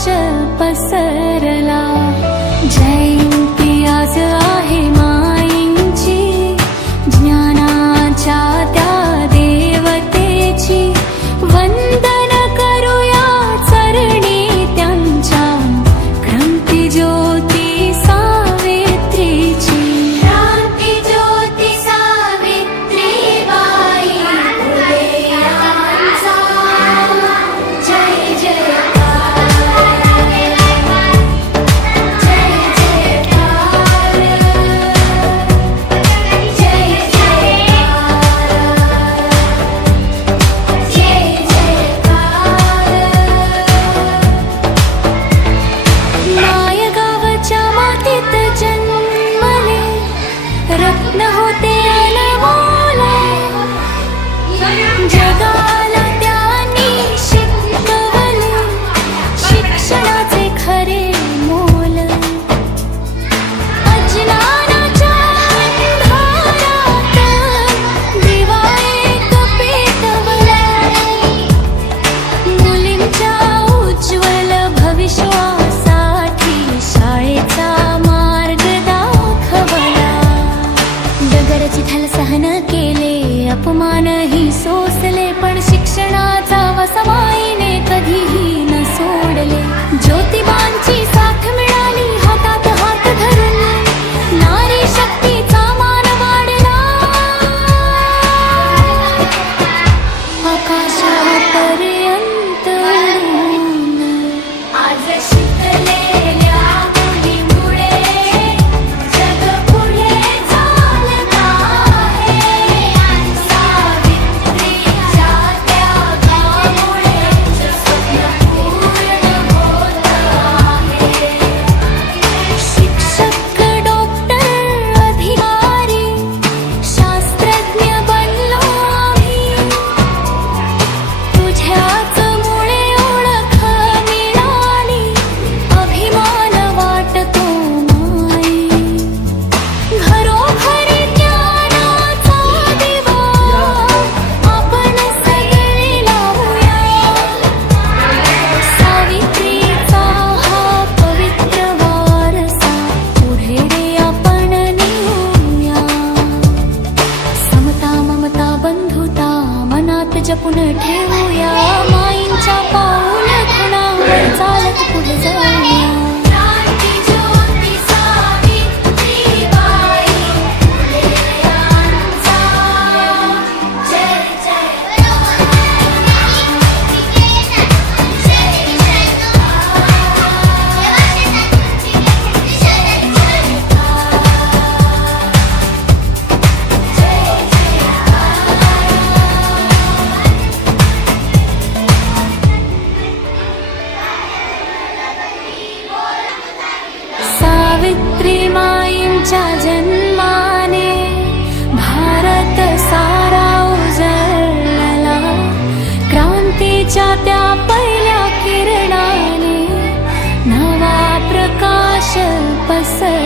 प्रकाश पसरला। जयंती आज आहे माईंची, ज्ञानाच्या त्या देवतेची। वंदन करूया चरणी त्यांच्या, क्रांती ज्योती सावित्रीची। क्रांती ज्योती सावित्रीबाई फुले यांचा जय जयकार, जय जयकार, जय जयकार, जय जयकार। मायगावच्या मातीत जन्मले, रत्न होते अनमोल। जगाला त्यांनी शिकवले, शिक्षणाचे खरे मोल। अज्ञानाच्या अंधारात दिवा एक पेटवला, मुलींच्या उज्ज्वल भविष्यासाठी शाळेचा मार्ग दाखवला। डगर चिखल सहन केले, अपमानही सोसले, पण शिक्षणाचा वसमाईने कधीही न सोडले। ज्योतिबांची साथ मिळाली, हातात हात धरून नारी शक्तीचा मान वाढला। आकाशापर्यंत उडून आज शिकलेल्या मुलीमुळे जग पुढे चालत आहे। सावित्रीच्या त्यागामुळे स्वप्न पूर्ण होत आहे। शिक्षक, डॉक्टर, अधिकारी, शास्त्रज्ञ बनलो आम्ही। तुझ्याच मुळे ओळख मिळाली, अभिमान वाटतो माई। घरोघरी ज्ञानाचा दिवा आपण सगळे लावूया। सावित्रीचा हा पवित्र वारसा पुढे रे आपण नेऊया। समता, ममता, बंधुता मनात जपून ठेवूया। माईंच्या पाऊल खुणावर चालत पुढे जाऊया। क्रांती ज्योती सावित्रीबाई फुले यांचा जय जयकार, जय सावित्री माईंच्या जन्माने भारत सारा उजळला। क्रांतीच्या त्या पहिल्या किरणाने नवा प्रकाश पसरला।